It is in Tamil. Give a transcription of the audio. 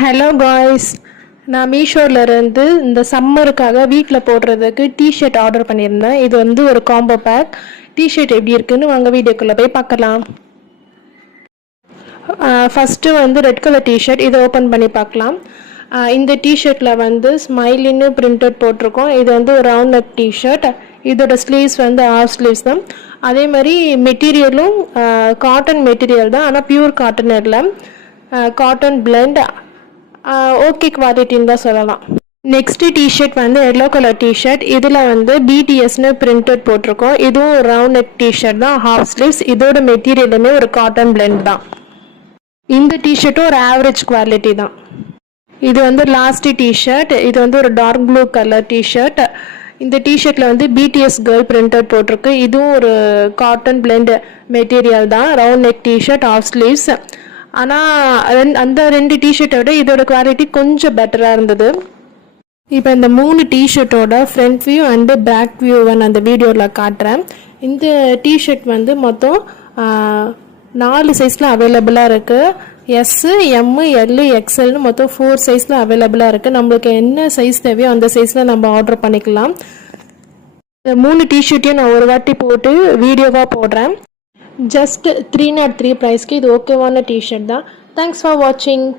ஹலோ காய்ஸ், நான் மீஷோலேருந்து இந்த சம்மருக்காக வீட்டில் போடுறதுக்கு டிஷர்ட் ஆர்டர் பண்ணியிருந்தேன். இது வந்து ஒரு காம்போ பேக். டிஷர்ட் எப்படி இருக்குன்னு வாங்க வீடியோக்குள்ளே போய் பார்க்கலாம். ஃபஸ்ட்டு வந்து ரெட் கலர் டிஷர்ட், இதை ஓப்பன் பண்ணி பார்க்கலாம். இந்த டிஷர்ட்டில் வந்து ஸ்மைலின்னு பிரிண்டட் போட்டிருக்கோம். இது வந்து ஒரு ரவுண்ட் நெக் டிஷர்ட். இதோட ஸ்லீவ்ஸ் வந்து ஆஃப் ஸ்லீவ்ஸ் தான். அதே மாதிரி மெட்டீரியலும் காட்டன் மெட்டீரியல் தான், ஆனால் பியூர் காட்டன் இல்லை, காட்டன் பிளெண்ட். ஓகே குவாலிட்டின்னு தான் சொல்லலாம். நெக்ஸ்ட்டு டிஷர்ட் வந்து எல்லோ கலர் டிஷர்ட். இதில் வந்து பிடிஎஸ்னு பிரிண்டட் போட்டிருக்கோம். இதுவும் ஒரு ரவுண்ட் நெக் டிஷர்ட் தான், ஹாஃப் ஸ்லீவ்ஸ். இதோட மெட்டீரியலுமே ஒரு காட்டன் பிளெண்ட் தான். இந்த டிஷர்ட்டும் ஒரு ஆவரேஜ் குவாலிட்டி தான். இது வந்து லாஸ்ட் டிஷர்ட். இது வந்து ஒரு டார்க் ப்ளூ கலர் டிஷர்ட். இந்த டிஷர்ட்டில் வந்து பிடிஎஸ் கேர்ள் பிரிண்டட் போட்டிருக்கு. இதுவும் ஒரு காட்டன் பிளெண்ட் மெட்டீரியல் தான், round neck T-shirt, half sleeves. ஆனால் அந்த ரெண்டு டிஷர்ட்டை விட இதோட குவாலிட்டி கொஞ்சம் பெட்டராக இருந்தது. இப்போ இந்த 3 டிஷர்ட்டோட front view and back view நான் அந்த வீடியோவில் காட்டுறேன். இந்த டிஷர்ட் வந்து மொத்தம் 4 சைஸில் அவைலபிளாக இருக்குது. எஸ்ஸு, எம்மு, எல்லு, எக்ஸ்எல்னு மொத்தம் 4 சைஸில் அவைலபிளாக இருக்குது. நம்மளுக்கு என்ன சைஸ் தேவையோ அந்த சைஸில் நம்ம ஆர்டர் பண்ணிக்கலாம். இந்த 3 டிஷர்ட்டையும் நான் ஒரு வாட்டி போட்டு வீடியோவாக போடுறேன். ஜஸ்ட் 303 ப்ரைஸ்க்கு இது ஓகேவான டிஷர்ட் தான். தேங்க்ஸ் ஃபார் வாட்சிங்.